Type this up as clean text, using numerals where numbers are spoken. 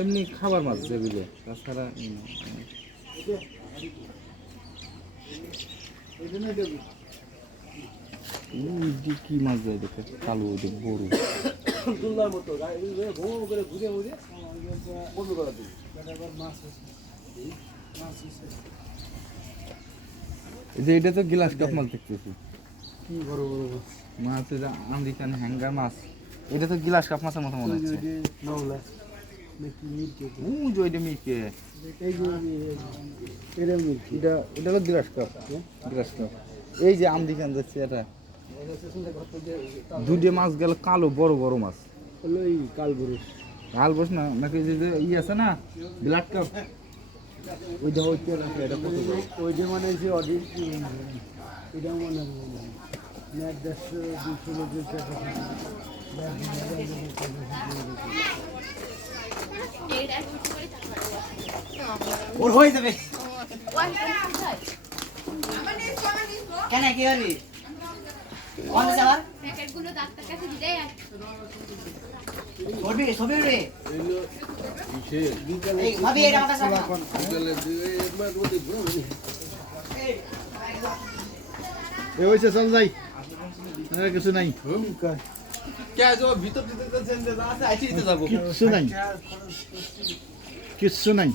এমনি খাবার মাছ যেগুলো তাছাড়া কি মাছ যায় দেখে কালো ওই যে বড় এটা তো গ্লাস কাপ মাছ দেখতেছি কি বড় বড় মাছ এটা আমেরিকান হ্যাঙ্গার মাছ এটা তো গ্লাস কাপ মাছের মতো মনে হচ্ছে এটা হলো গ্লাস কাপ গ্লাস কাপ এই যে আমেরিকান যাচ্ছে এটা দুটো মাছ গেল কালো বড় বড় মাছ হলো এই কালবরুষ কালবরুষ না নাকি যে ই আছে না ব্লাড কাপ ওইটা হচ্ছে এটা ওইটা মানে যে অডিট এটা মনে হয় নেট 150 লোকের টাকা ওর হয়ে যাবে কেন কি করবি কোন যাবার প্যাকেটগুলো ডাক্তার কাছে দিতে আর করবি ছবি রে এই ভাবি এটা আমার কাছে এ হইছে চল যাই আর কিছু নাই কিচ্ছু নাই কিচ্ছু নাই